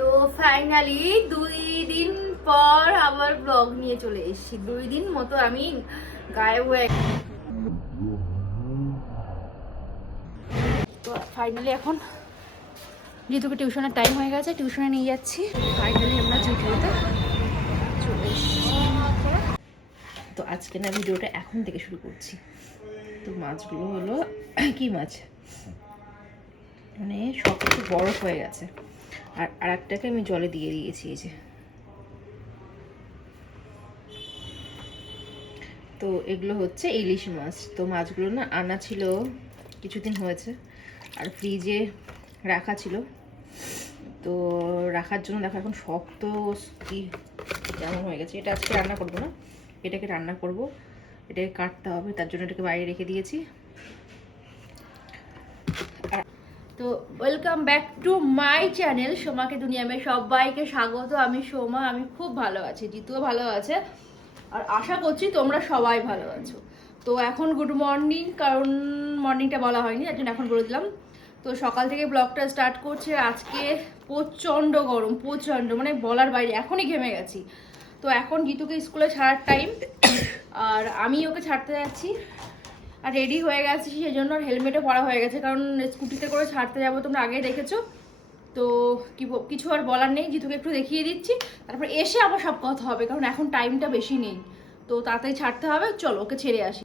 তো ফাইনালি দুই দিন পর আবার ব্লগ নিয়ে চলে এসেছি। দুই দিন মতো আমি গায়েব হয়ে তো ফাইনালি এখন যেহেতু টিউশনের টাইম হয়ে গেছে টিউশনে নিয়ে যাচ্ছি। ফাইনালি আমরা জুটিওতে চলে এসেছি। তো আজকে না ভিডিওটা এখন থেকে শুরু করছি। তো মাছগুলো হলো কি মাছ? মানে সব কিছু বরফ হয়ে গেছে। আর আর একটাকে আমি জলে দিয়ে দিয়েছি এই যে। তো এগুলো হচ্ছে ইলিশ মাছ। তো মাছগুলো না আনা ছিল, কিছুদিন হয়েছে, আর ফ্রিজে রাখা ছিল। তো রাখার জন্য দেখো এখন শক্ত কি, কেমন হয়ে গেছে। এটা আজকে রান্না করব না, এটাকে রান্না করব। এটাকে কাটতে হবে, তার জন্য এটাকে বাইরে রেখে দিয়েছি। তো welcome back to my channel সোমাকে দুনিয়া মে সবাইকে স্বাগত। আমি সোমা, আমি খুব ভালো আছি, জিতুও ভালো আছে। আর আশা করছি তোমরা সবাই ভালো আছো। তো এখন গুড মর্নিং কারণ মর্নিংটা বলা হয়নি জন্য এখন বলে দিলাম। তো সকাল থেকে ব্লগটা স্টার্ট করছে, আজকে প্রচণ্ড গরম, প্রচণ্ড মানে বলার বাইরে, এখনই ঘেমে গেছি। তো এখন জিতুকে স্কুলে ছাড়ার টাইম আর আমি ওকে ছাড়তে যাচ্ছি। আর রেডি হয়ে গেছি সেই জন্য হেলমেটও পরা হয়ে গেছে। কারণ স্কুটিতে করে ছাড়তে যাব তোমরা আগে দেখেছ। তো কি কিছু আর বলার নেই, জিতুকে একটু দেখিয়ে দিচ্ছি। তারপর এসে আবার সব কথা হবে, কারণ এখন টাইমটা বেশি নেই। তো তাড়াতাড়ি ছাড়তে হবে, চলো ওকে ছেড়ে আসি।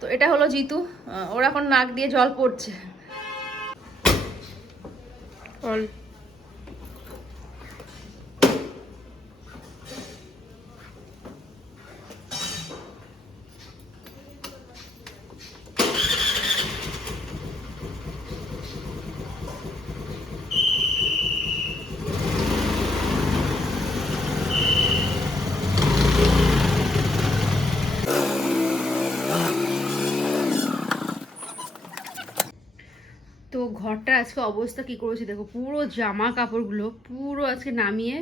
তো এটা হলো জিতু। ওর এখন নাক দিয়ে জল পড়ছে। তো ঘরটা আজকে অবস্থা কি করেছি দেখো, পুরো জামা কাপড়গুলো পুরো আজকে নামিয়ে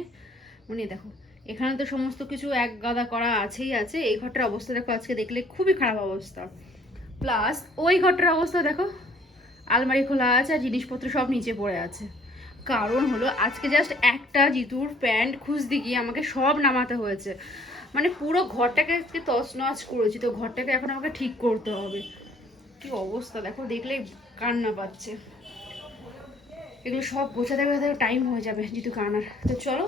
মানে দেখো, এখানে তো সমস্ত কিছু এক গাদা করা আছেই আছে, এই ঘরটার অবস্থা দেখো আজকে দেখলে খুবই খারাপ অবস্থা। প্লাস ওই ঘরটার অবস্থা দেখো, আলমারি খোলা আছে আর জিনিসপত্র সব নিচে পড়ে আছে। কারণ হলো, আজকে জাস্ট একটা জিতুর প্যান্ট খুঁজতে গিয়ে আমাকে সব নামাতে হয়েছে। মানে পুরো ঘরটাকে আজকে তছনছ করেছি, তো ঘরটাকে এখন আমাকে ঠিক করতে হবে। কি অবস্থা দেখো, দেখলেই কান্না পাচ্ছে। এগুলো সব গোছাতে গোছাতে টাইম হয়ে যাবে যেহেতু কান্নার তো চলো,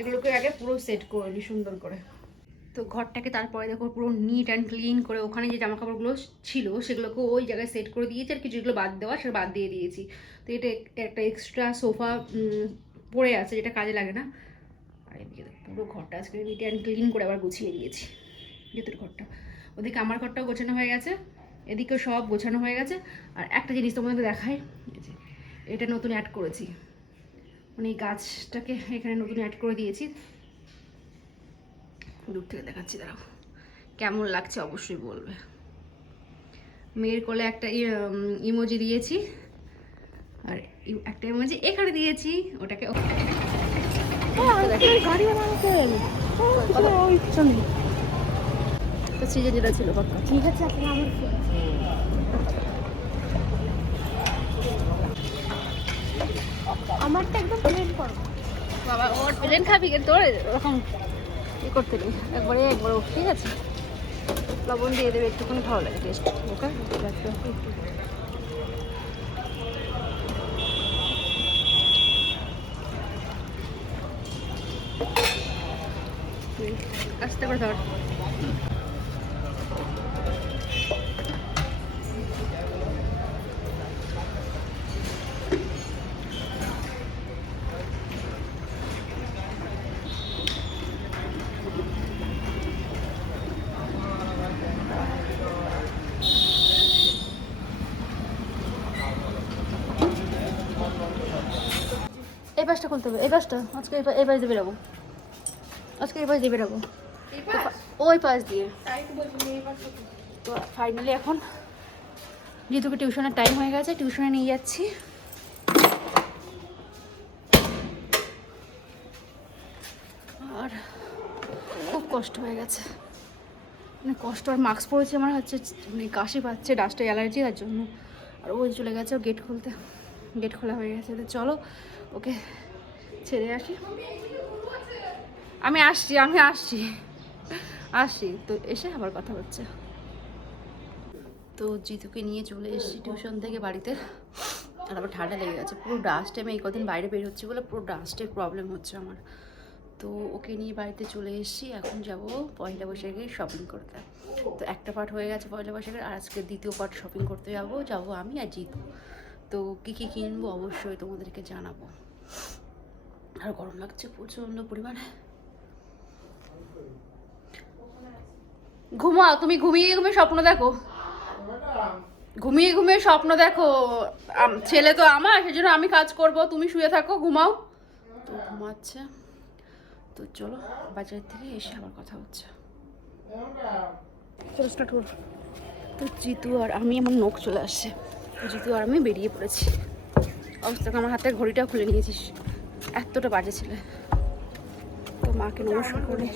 এগুলোকে আগে পুরো সেট করে নিই সুন্দর করে। তো ঘরটাকে তারপরে দেখো পুরো নিট অ্যান্ড ক্লিন করে ওখানে যে জামা কাপড়গুলো ছিল সেগুলোকে ওই জায়গায় সেট করে দিয়েছি আর কিছু যেগুলো বাদ দেওয়া সেটা বাদ দিয়ে দিয়েছি। তো এটা একটা এক্সট্রা সোফা পড়ে আছে যেটা কাজে লাগে না। আর এদিকে পুরো ঘরটা আজকে নিট অ্যান্ড ক্লিন করে আবার গুছিয়ে দিয়েছি যেতুর ঘরটা। ওদিকে আমার ঘরটাও গোছানো হয়ে গেছে, এদিকেও সব গোছানো হয়ে গেছে। আর একটা জিনিস তোমাদের দেখায় এটা নতুন অ্যাড করেছি। মানে এই গাছটাকে এখানে নতুন অ্যাড করে দিয়েছি। দূর থেকে দেখাচ্ছি দাঁড়াও। কেমন লাগছে অবশ্যই বলবে। মেয়ের কোলে একটা ইমোজি দিয়েছি। আর একটা ইমোজি এখানে দিয়েছি ওটাকে তো যেটা ছিল পাক্কা ঠিক আছে আপনি আমার আমারটা একদম প্লেন করো। বাবা ওর প্লেন খাবি কিন্তু তোর ওরকম ই করতে নেই। একবারে, একবার ঠিক আছে? লবণ দিয়ে দেবে, একটুখানি ভালো লাগে টেস্ট ওকে? আস্তে করে ধর। পাশটা খুলতে হবে এই পাশটা। আজকে এই পাশ দিয়ে বেরোবো। আজকে এই পাশ দিয়ে বেরোবো। ওই পাশ দিয়ে। তো ফাইনালি এখন যেহেতু টিউশনের টাইম হয়ে গেছে টিউশনে নিয়ে যাচ্ছি। আর খুব কষ্ট হয়ে গেছে। মানে কষ্ট আর মাস্ক পরেছে আমার হচ্ছে মানে কাশি পাচ্ছে ডাস্টে অ্যালার্জি তার জন্য। আর ওই চলে গেছে গেট খুলতে। গেট খোলা হয়ে গেছে। তো চলো ওকে, ছেড়ে আসি? আমি আসছি আমি আসছি। আসছি তো এসে আবার কথা হচ্ছে। তো জিতুকে নিয়ে চলে এসেছি টিউশন থেকে বাড়িতে। আর আবার ঠান্ডা লেগে গেছে। পুরো ডাস্টে আমি এই কদিন বাইরে বের হচ্ছি বলে পুরো ডাস্টের প্রবলেম হচ্ছে আমার। তো ওকে নিয়ে বাড়িতে চলে এসেছি। এখন যাব পয়লা বৈশাখে শপিং করতে। তো একটা পার্ট হয়ে গেছে পয়লা বৈশাখের। আর আজকে দ্বিতীয় পার্ট শপিং করতে যাব। যাব আমি আর জিতু। তো কী কী কিনবো অবশ্যই তোমাদেরকে জানাব। আর গরম লাগছে প্রচণ্ড পরিমাণে। ঘুমাও তুমি ঘুমিয়ে ঘুমিয়ে স্বপ্ন দেখো। ঘুমিয়ে ঘুমিয়ে স্বপ্ন দেখো। ছেলে তো আমার সেজন্য আমি কাজ করব তুমি শুয়ে থাকো ঘুমাও। তো ঘুমাচ্ছে। তো চলো বাজার থেকে এসে আবার কথা হচ্ছে। তো জিতু আর আমি আমার নোখ চলে আসছে। জিতু আর আমি বেরিয়ে পড়েছি। অবস্থা আমার হাতের ঘড়িটাও খুলে নিয়েছিস। এতটা বাজে ছিল। তো মাকে নমস্কার করে।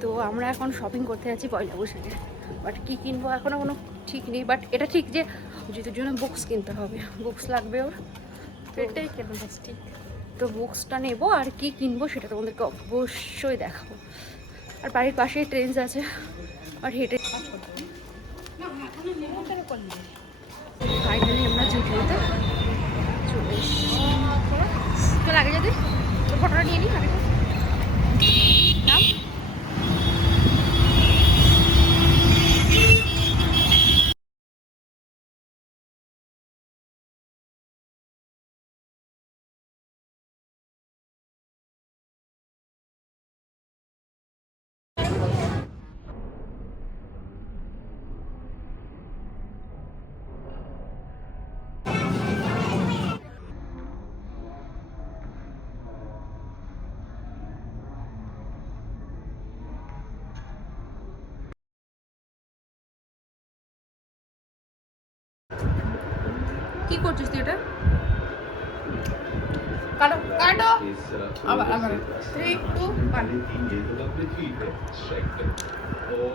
তো আমরা এখন শপিং করতে যাচ্ছি পয়লা বৈশাখে। বাট কী কিনবো এখনও কোনো ঠিক নেই। বাট এটা ঠিক যে জিতুর জন্য বুকস কিনতে হবে। বুকস লাগবে ওর। এটাই কেন? ঠিক। তো বুকসটা নেব আর কি কিনবো সেটা তোমাদেরকে অবশ্যই দেখাবো। আর বাড়ির পাশেই ট্রেন আছে। আর হেঁটে ফাইনালি আমরা জুটিওতে কি করছিস তুই এটা? কাটো কাটো। আবার আবার। থ্রি টু ওয়ান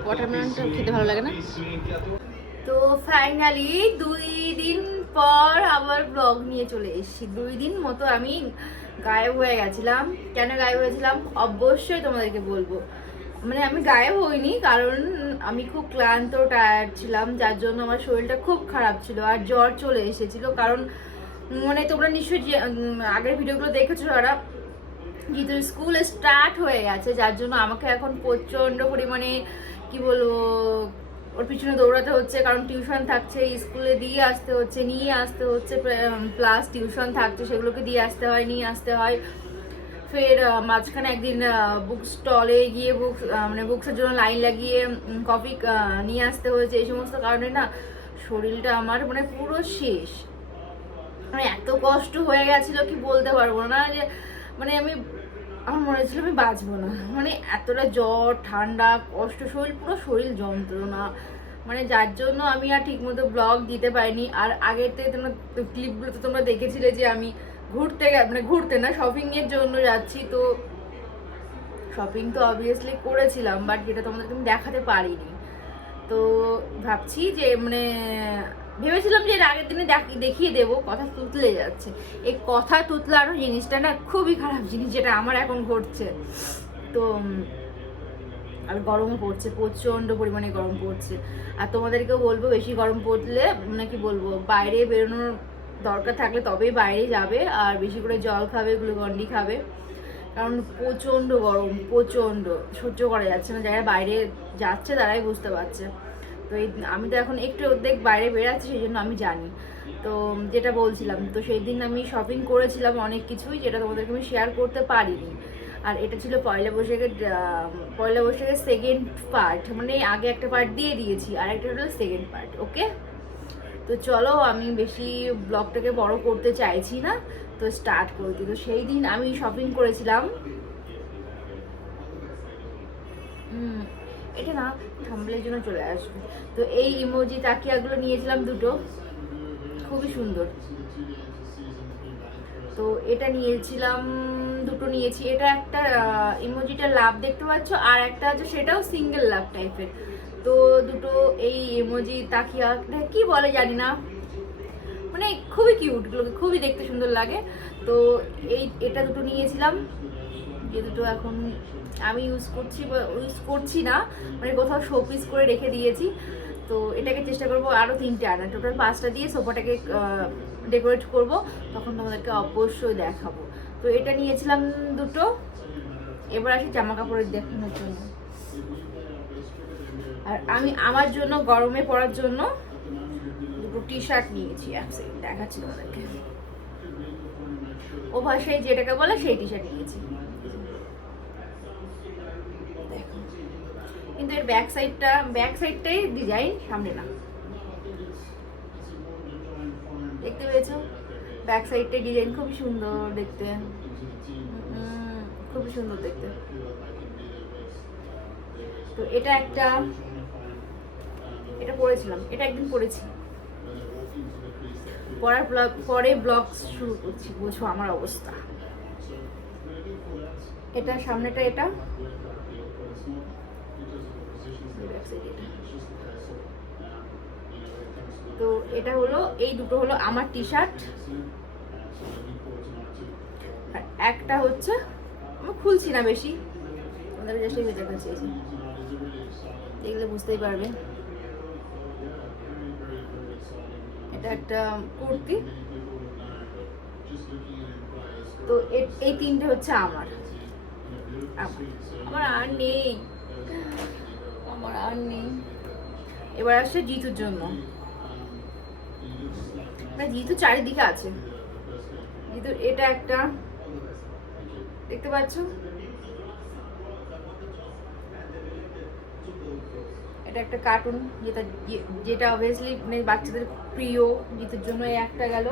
ওয়াটারমেলনটা খেতে ভালো লাগে না? তো ফাইনালি দুই দিন পর আবার ব্লগ নিয়ে চলে এসেছি। দুই দিন মতো আমি গায়েব হয়ে গেছিলাম। কেন গায়েব হয়েছিলাম? অবশ্যই তোমাদেরকে বলব। মানে আমি গায়েব হইনি, কারণ আমি খুব ক্লান্ত টায়ার্ড ছিলাম, যার জন্য আমার শরীরটা খুব খারাপ ছিল আর জ্বর চলে এসেছিল। কারণ মানে তোমরা নিশ্চয়ই আগের ভিডিওগুলো দেখেছ যারা যেহেতু স্কুল স্টার্ট হয়ে গেছে, যার জন্য আমাকে এখন প্রচণ্ড পরিমাণে, কি বলব, ওর পিছনে দৌড়াতে হচ্ছে, কারণ টিউশন থাকছে, স্কুলে দিয়ে আসতে হচ্ছে, নিয়ে আসতে হচ্ছে প্লাস টিউশন থাকছে, সেগুলোকে দিয়ে আসতে হয়, নিয়ে আসতে হয়। ফের মাঝখানে একদিন বুক স্টলে গিয়ে বুক মানে বুকসের জন্য লাইন লাগিয়ে কপি নিয়ে আসতে হয়েছে। এই সমস্ত কারণে না শরীরটা আমার মানে পুরো শেষ। মানে এত কষ্ট হয়ে গেছিল কি বলতে পারব না। যে মানে আমি, আমার মনে হচ্ছিল আমি বাঁচবো না। মানে এতটা জ্বর, ঠান্ডা, কষ্ট, শরীর, পুরো শরীর যন্ত্রণা। মানে যার জন্য আমি আর ঠিকমতো ব্লগ দিতে পারিনি। আর আগেতে তোমরা ক্লিপগুলো তো তোমরা দেখেছিলে যে আমি ঘুরতে মানে ঘুরতে না শপিং এর জন্য যাচ্ছি, তো শপিং তো অবভিয়াসলি করেছিলাম বাট যেটা তোমাদেরকে আমি দেখাতে পারিনি। তো ভাবছি যে মানে ভেবেছিলাম যে এর আগের দিনে দেখ- দেখিয়ে দেবো, কথা তুতলে যাচ্ছে। এই কথা তুতলানো জিনিসটা না খুবই খারাপ জিনিস, যেটা আমার এখন ঘটছে। তো আর গরমও পড়ছে, প্রচণ্ড পরিমাণে গরম পড়ছে। আর তোমাদেরকেও বলব, বেশি গরম পড়লে মানে কি বলব, বাইরে বেরোনোর দরকার থাকলে তবেই বাইরে যাবে, আর বেশি করে জল খাবে, গ্লুকন্ডি খাবে। কারণ প্রচণ্ড গরম, প্রচণ্ড। সহ্য করা যাচ্ছে না, যারা বাইরে যাচ্ছে তারাই বুঝতে পারছে। তো এই, আমি তো এখন একটু অর্ধেক বাইরে বেরাচ্ছি সেই জন্য আমি জানি। তো যেটা বলছিলাম, তো সেই দিন আমি শপিং করেছিলাম অনেক কিছুই, যেটা তোমাদেরকে আমি শেয়ার করতে পারিনি। আর এটা ছিল পয়লা বৈশাখের পয়লা বৈশাখের সেকেন্ড পার্ট মানে আগে একটা পার্ট দিয়ে দিয়েছি, আর একটা হলো সেকেন্ড পার্ট ওকে তো চলো, আমি বেশি ব্লগটাকে বড় করতে চাইছি না, তো স্টার্ট করতে তো সেই দিন আমি শপিং করেছিলাম। এটা না থাম্বলের জন্য চলে আসবে। তো এই ইমোজি তাকিয়াগুলো নিয়েছিলাম দুটো। খুবই সুন্দর। তো এটা নিয়েছিলাম, দুটো নিয়েছি। এটা একটা ইমোজিটা লাভ দেখতে পাচ্ছ, আর একটা আছে সেটাও সিঙ্গেল লাভ টাইপের তো দুটো এই এমোজি তাকিয়া কি বলে জানি না। মানে খুবই কিউট গুলোকে খুবই দেখতে সুন্দর লাগে। তো এই, এটা দুটো নিয়েছিলাম। যে দুটো এখন আমি ইউজ করছি ইউজ করছি না। মানে কোথাও শো পিস করে রেখে দিয়েছি। তো এটাকে চেষ্টা করব আরও তিনটে আনা। টোটাল পাঁচটা দিয়ে সোফাটাকে ডেকোরেট করব। তখন তোমাদেরকে অবশ্যই দেখাবো। তো এটা নিয়েছিলাম দুটো। এবার আসি জামা কাপড়ের দেখানোর জন্য। আর আমি আমার জন্য, গরমে পরার জন্য দুটো টি শার্ট নিয়েছি এক সেকেন্ড দেখাচ্ছি তোমাদেরকে ও ভাষায় যেটাকে বলে সেই টি শার্ট নিয়েছি। কিন্তু এর ব্যাক সাইডটা ব্যাক সাইডটাই ডিজাইন সামনে না। দেখতে পেয়েছ? ব্যাক সাইডটাই ডিজাইন খুবই সুন্দর দেখতে। খুবই সুন্দর দেখতে। তো এটা একটা এটা পড়েছিলাম, এটা একদিন পড়েছি। পড়ার পরে ব্লগ শুরু করছি, বুঝো আমার অবস্থা। এটা সামনেটা এটা। তো এটা হলো, এই দুটো হলো আমার টি শার্ট আর একটা হচ্ছে, আমি খুলছি না বেশি। আমাদের জাস্ট দেখাচ্ছি এই দেখলে বুঝতেই পারবে এটা একটা কুর্তি। তো এই তিনটে হচ্ছে আমার। আমার আর নেই। আমার আর নেই। এবার আসছে জিতুর জন্য। না জিতু চারিদিকে আছে। জিতুর এটা একটা। দেখতে পাচ্ছ? এটা একটা কার্টুন যেটা যেটা অবভিয়াসলি মানে বাচ্চাদের প্রিয়, জিতুর জন্য একটা গেল।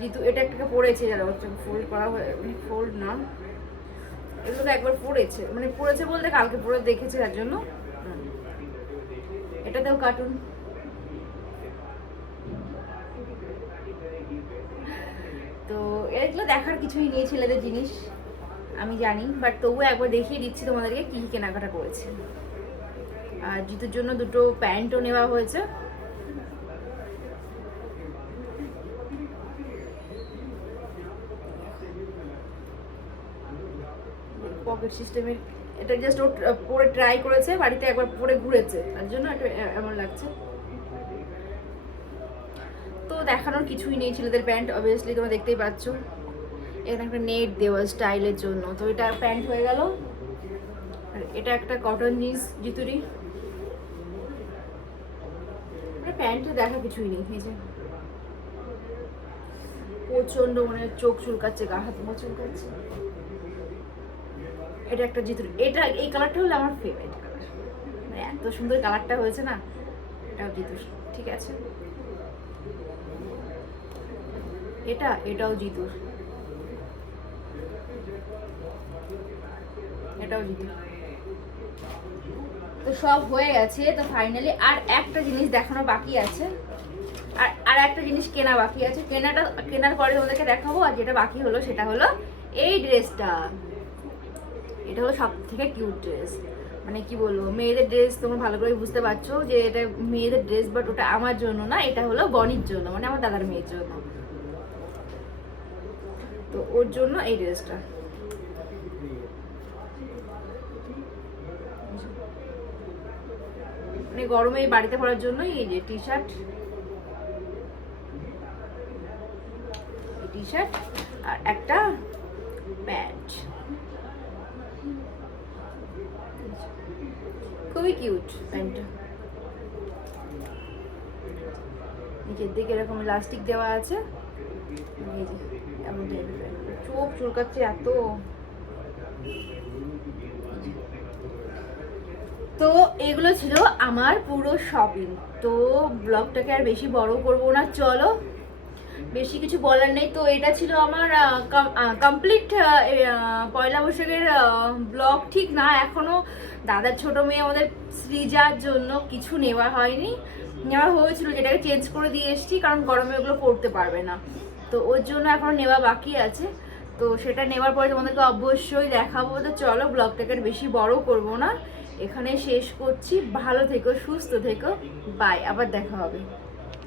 জিতু, এটা একটা পড়েছে যারা ফোল্ড করা ফোল্ড না। এগুলো তো একবার পড়েছে মানে পড়েছে বলতে কালকে পড়ে দেখেছে তার জন্য। হুম। এটাতেও কার্টুন তো এগুলো দেখার কিছুই নেই ছেলেদের জিনিস। আমি জানি বাট তবুও একবার দেখিয়ে দিচ্ছি তোমাদেরকে কী কী কেনাকাটা করেছে। আর জিতুর জন্য দুটো প্যান্টও নেওয়া হয়েছে। পকেট সিস্টেমের এটা জাস্ট ও পরে ট্রাই করেছে, বাড়িতে একবার পরে ঘুরেছে। তার জন্য এটা এমন লাগছে। তো দেখানোর কিছুই নেই ছেলেদের প্যান্ট অবভিয়াসলি তোমরা দেখতেই পাচ্ছ। এখানে একটা নেট দেওয়া স্টাইলের জন্য। তো এটা প্যান্ট হয়ে গেল। আর এটা একটা কটন জিন্স, জিতুরি। প্যান্টে দেখা কিছুই নেই, এই যে। প্রচণ্ড মানে চোখ চুলকাচ্ছে, গা হাত পা চুলকাচ্ছে। এটা একটা জিতুরি। এটা, এই কালারটা হলো আমার ফেভারিট কালার মানে এত সুন্দর কালারটা হয়েছে না, এটাও জিতুর, ঠিক আছে? এটা, এটাও জিতুর। এটাও জিতুর তো সব হয়ে গেছে, তো ফাইনালি আর একটা জিনিস দেখানো বাকি আছে। আর আর একটা জিনিস কেনা বাকি আছে। কেনাটা, কেনার পরে তোমাদেরকে দেখাবো, আর যেটা বাকি হলো সেটা হলো এই ড্রেসটা। এটা হলো সব থেকে কিউট ড্রেস মানে কি বলব, মেয়েদের ড্রেস তোমরা ভালো করে বুঝতে পারছ যে এটা মেয়েদের ড্রেস বাট ওটা আমার জন্য না, এটা হলো বনির জন্য মানে আমার দাদার মেয়ের জন্য। তো ওর জন্য এই ড্রেসটা গরমে এই বাড়িতে পরার জন্য এই যে টি শার্ট টি শার্ট আর একটা প্যান্ট খুবই কিউট প্যান্টটা নিচের দিকে এরকম ইলাস্টিক দেওয়া আছে। চোখ চুলকাচ্ছে এত। তো এগুলো ছিল আমার পুরো শপিং তো ব্লগটাকে আর বেশি বড় করব না, চলো। বেশি কিছু বলার নেই। তো এটা ছিল আমার কমপ্লিট পয়লা বৈশাখের ব্লগ ঠিক না, এখনও দাদার ছোট মেয়ে আমাদের সৃজার জন্য কিছু নেওয়া হয়নি। নেওয়া হয়েছিল, যেটাকে চেঞ্জ করে দিয়ে এসেছি, কারণ গরমে ওগুলো পড়তে পারবে না। তো ওর জন্য এখনও নেওয়া বাকি আছে। তো সেটা নেওয়ার পরে তোমাদেরকে অবশ্যই দেখাবো। তো চলো ব্লগটাকে বেশি বড় করব না। এখানে শেষ করছি। ভালো থেকো সুস্থ থেকো। বাই আবার দেখা হবে।